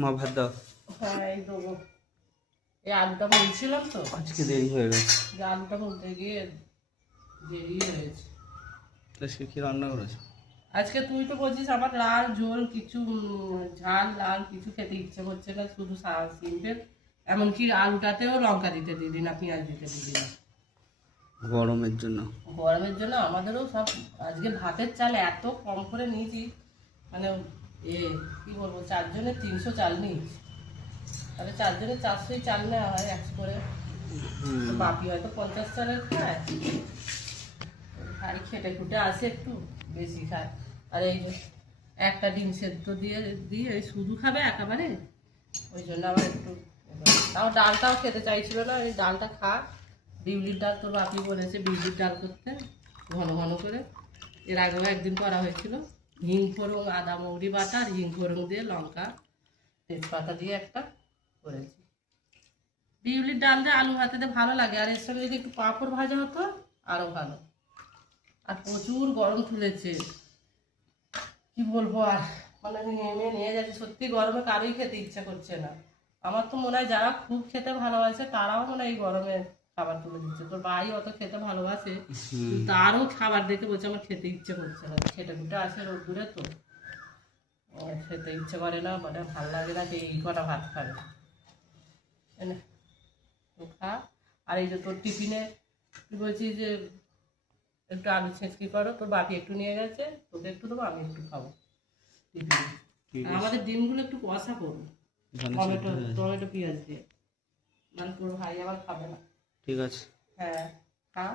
মা ভাত দাও। হ্যাঁ এই দেবো। এই আলুটা বলছিলাম তো, আজকে দেরি হয়ে গেছে। যে আলুটা বলতে গিয়ে দেরি হয়েছে। আজকে কি রান্না করেছো? আজকে তুই তো বলছিস আমার লাল ঝোল কিছু ঝাল লাল কিছু খেতে ইচ্ছে করছে না, শুধু সিম্পল। এমনকি আলুটাতেও লঙ্কা দিতে দিলি না, পেঁয়াজ দিতে দিলি না। গরমের জন্য। গরমের জন্য আমাদেরও সব আজকে ভাতের চাল এত কম করে নিয়েছি, মানে এ কি বলবো, 4 জনের 300 চাল নিয়েছি। তাহলে 4 জনের 400 চাল নেওয়া হয় 100 করে। তো বাপি হয়তো 50 চালের খায়, খাই খেটে খুটে আসে একটু বেশি খায়। আর এই যে একটা ডিম সেদ্ধ দিয়ে দিয়ে এই শুধু খাবে একেবারে, ওই জন্য আবার একটু তাও ডালটাও খেতে চাইছিল না। এই ডালটা খা, বিউলির ডাল তোর বাপি বলেছে বিউলির ডাল করতে ঘন ঘন করে। এর আগেও একদিন করা হয়েছিল, হিং ফোড়ন আদা মৌরি বাটা আর হিং ফোড়ন দিয়ে লঙ্কা তেজপাতা দিয়ে একটা করেছি। বিউলির ডাল দিয়ে আলু ভাতেতে ভালো লাগে, আর এর সঙ্গে যদি একটু পাঁপড় ভাজা হতো আরও ভালো। আর প্রচুর গরম তুলেছে, কি বলবো আর, মানে নেমে নিয়ে যাচ্ছে সত্যি। গরমে কারোই খেতে ইচ্ছা করছে না। আমার তো মনে হয় যারা খুব খেতে ভালোবাসে তারাও মনে হয় এই গরমে খাবার তুলে দিচ্ছে। তোর ভাই অত খেতে ভালোবাসে, তারও খাবার দেখে বলছে আমার খেতে ইচ্ছে করছে না। খেটে খুটে আসে রোদ্দুরে তো, খেতে ইচ্ছে করে না, মানে ভালো লাগে না যে এই কটা ভাত খাবে। এনে তো খা। আর এই যে তোর টিফিনে তুই বলছিস যে একটু আলু ছেঁচকি করো, তোর বাপি একটু নিয়ে গেছে, তোকে একটু দেবো, আমি একটু খাবো টিফিনে। আর আমাদের ডিমগুলো একটু কষা করবো টমেটো টমেটো পেঁয়াজ দিয়ে, মানে তোর ভাই আবার খাবে না। ঠিক আছে। হ্যাঁ খা।